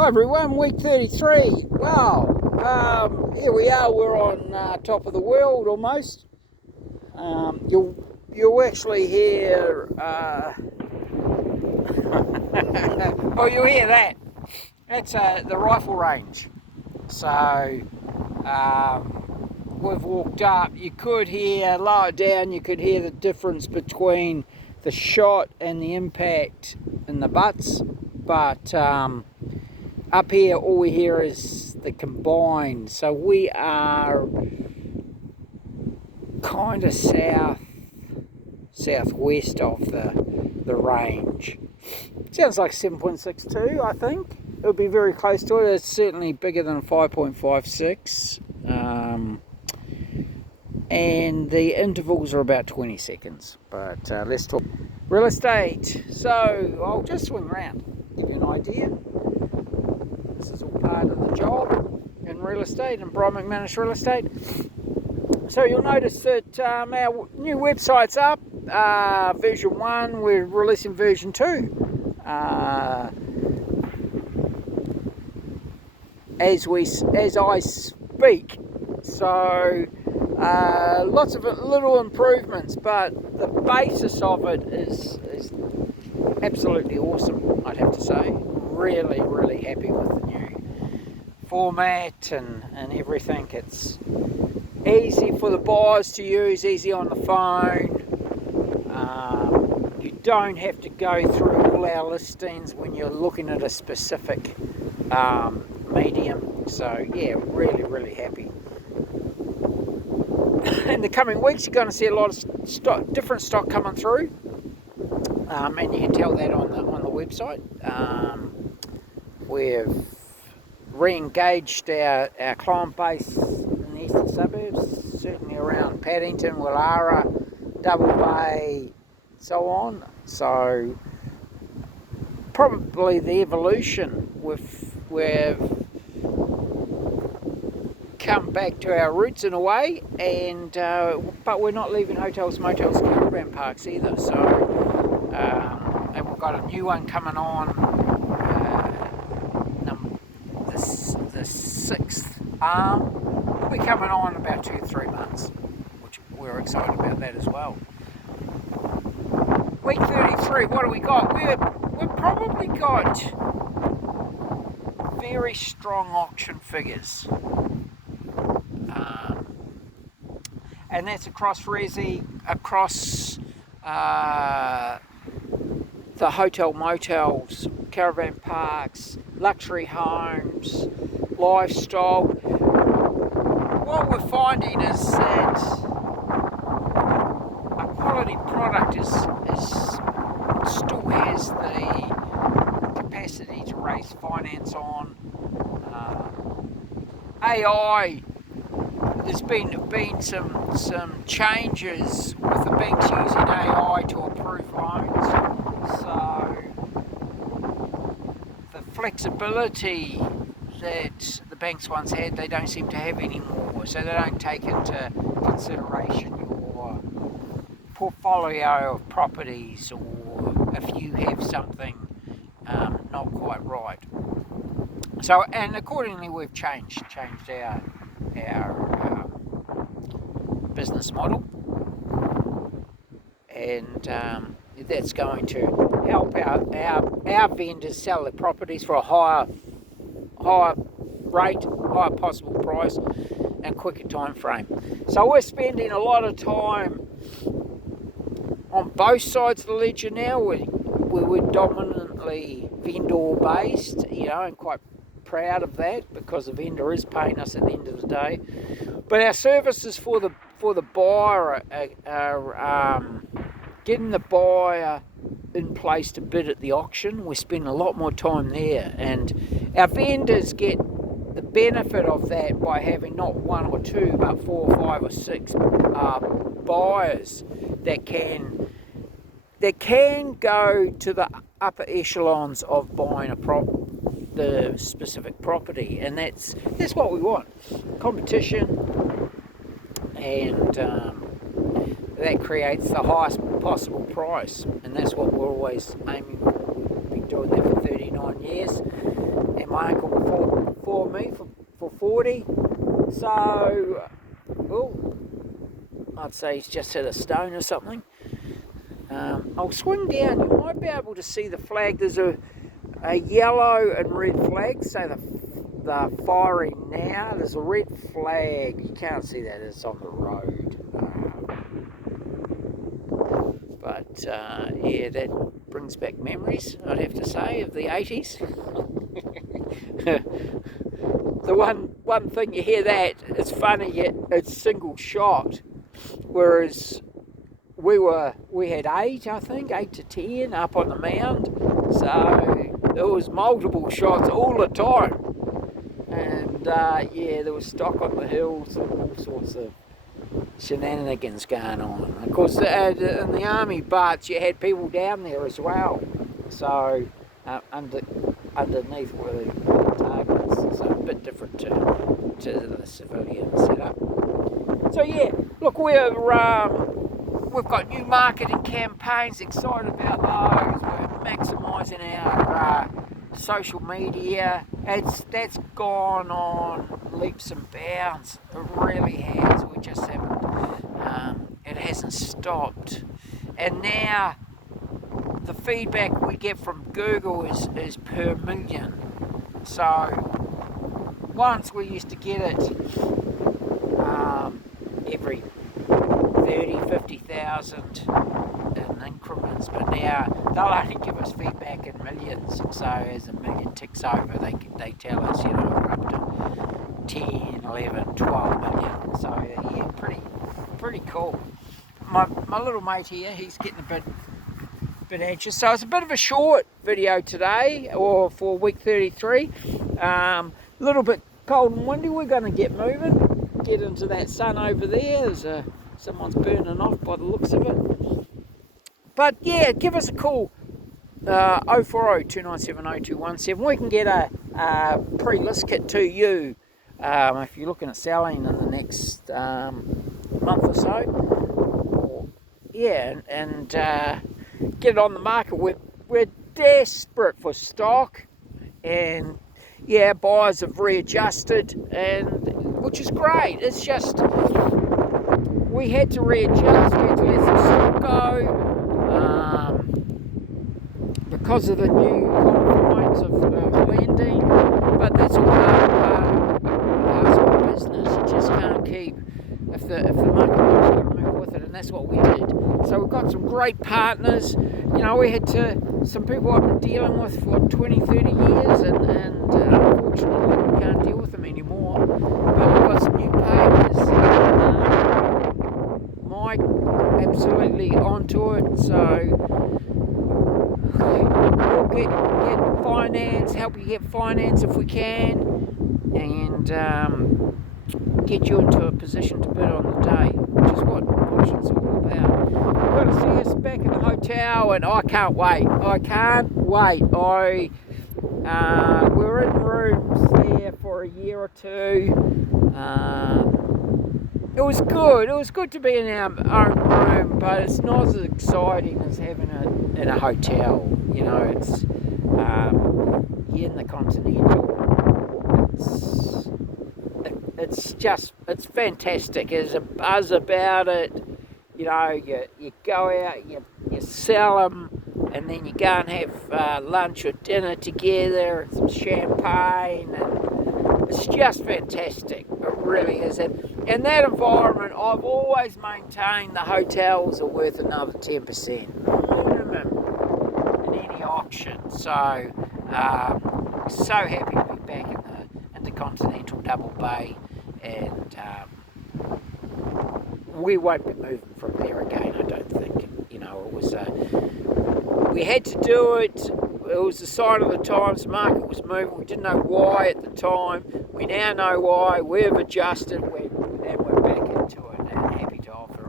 Hi everyone, week 33. Wow, here we are. We're on top of the world almost. You'll actually hear. Oh, you'll hear that. That's the rifle range. So we've walked up. You could hear lower down. You could hear the difference between the shot and the impact in the butts, but up here all we hear is the combined. So we are kind of southwest of the range. Sounds like 7.62, I think. It would be very close to it. It's certainly bigger than 5.56. And the intervals are about 20 seconds. But let's talk real estate. So I'll just swing around, give you an idea. This is all part of the job in real estate, in McManus real estate. So you'll notice that our new website's up, version 1, we're releasing version 2. As I speak. So lots of little improvements, but the basis of it is absolutely awesome, I'd have to say. Really, really happy with the new format and everything. It's easy for the buyers to use, easy on the phone. You don't have to go through all our listings when you're looking at a specific medium. So yeah, really, really happy. In the coming weeks, you're going to see a lot of different stock coming through, and you can tell that on the website. We've re-engaged our client base in the eastern suburbs, certainly around Paddington, Willara, Double Bay, so on. So probably the evolution we've come back to our roots in a way, and but we're not leaving hotels, motels, caravan parks either. So and we've got a new one coming on, the 6th arm. We'll be coming on in about 2 to 3 months, which we're excited about that as well. Week 33, what do we got? We've probably got very strong auction figures. And that's across Resi, across the hotel motels, caravan parks, luxury homes, lifestyle. What we're finding is that a quality product still has the capacity to raise finance on. AI, there's been some changes with the banks using AI to approve loans. So the flexibility that the banks once had, they don't seem to have anymore. So they don't take into consideration your portfolio of properties, or if you have something not quite right. So, and accordingly, we've changed our business model, and that's going to help our vendors sell their properties for a higher rate, higher possible price, and quicker time frame. So we're spending a lot of time on both sides of the ledger now. We're dominantly vendor based, and quite proud of that, because the vendor is paying us at the end of the day. But our services for the buyer are getting the buyer in place to bid at the auction. We spend a lot more time there, and our vendors get the benefit of that by having not 1 or 2 but 4 or 5 or 6 buyers that can go to the upper echelons of buying the specific property, and that's what we want. Competition, and that creates the highest possible price, and that's what we're always aiming for. We've been doing that for 39 years, and my 40. So, oh, I'd say he's just hit a stone or something. I'll swing down. You might be able to see the flag. There's a yellow and red flag. So they're firing now. There's a red flag. You can't see that. It's on the road. But yeah, that brings back memories, I'd have to say, of the 80s. The one thing you hear that, it's funny, it's single shot, whereas we had 8 to 10 up on the mound, so there was multiple shots all the time, and yeah, there was stock on the hills and all sorts of shenanigans going on. Of course, in the army butts, you had people down there as well, so underneath were the targets, so a bit different to the civilian setup. So yeah, look, we've got new marketing campaigns, excited about those. We're maximising our social media. That's gone on leaps and bounds. It really has. We just haven't. It hasn't stopped. And now the feedback we get from Google is per million. So once we used to get it every 30, 50,000 in increments, but now they'll only give us feedback in millions. So as a million ticks over, they tell us, we're up to 10, 11, 12 million. So yeah, pretty cool. My little mate here, he's getting a bit anxious. So it's a bit of a short video today, or for week 33. A little bit cold and windy. We're going to get moving, get into that sun over there. There's someone's burning off by the looks of it. But yeah, give us a call, 040 297 0217. We can get a pre-list kit to you if you're looking at selling in the next month or so. Yeah, and get it on the market. We're desperate for stock, and yeah, buyers have readjusted, which is great. It's just we had to readjust. We had to let some stock go because of the new confines of lending. But that's all part of our business. You just can't keep if the market moves, you've got to move with it, and that's what we did. So we've got some great partners. We had some people I've been dealing with for 20, 30 years, and unfortunately we can't deal with them anymore. But we've got some new partners. Mike, absolutely onto it. So we'll get finance, help you get finance if we can, and get you into a position to bid on the day, which is what auction's all about. You've got to see us back in the hotel, and I can't wait. We were in rooms there for a year or two. It was good. It was good to be in our own room, but it's not as exciting as having it in a hotel. It's here in the Continental. It's fantastic. There's a buzz about it. You go out, you sell them, and then you go and have lunch or dinner together, and some champagne, and it's just fantastic. It really is. And in that environment, I've always maintained the hotels are worth another 10% minimum in any auction. So, so happy to be back in the Continental Double Bay, and we won't be moving from there again, I don't think. It was we had to do it. It was a sign of the times. The market was moving. We didn't know why at the time. We now know why. We've adjusted, and we're back into it, and happy to offer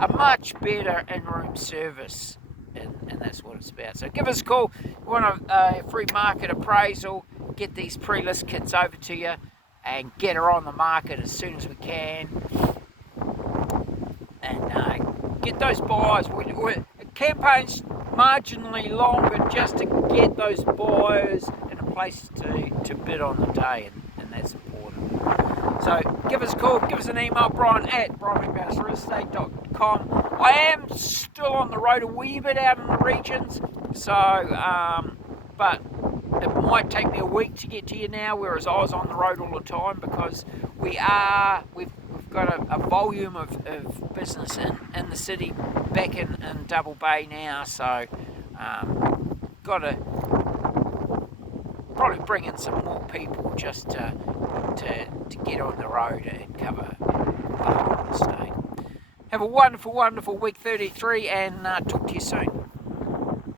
a much better in-room service, and that's what it's about. So give us a call. We want a free market appraisal. Get these pre-list kits over to you, and get her on the market as soon as we can, and get those buyers. Campaign's marginally longer just to get those buyers in a place to bid on the day, and that's important. So give us a call, give us an email, brian@brian.realestate.com. I am still on the road a wee bit out in the regions, so but it might take me a week to get to you now, whereas I was on the road all the time, because we've got a volume of business in the city back in Double Bay now, so got to probably bring in some more people just to get on the road and cover the whole of the state. Have a wonderful, wonderful week 33, and talk to you soon.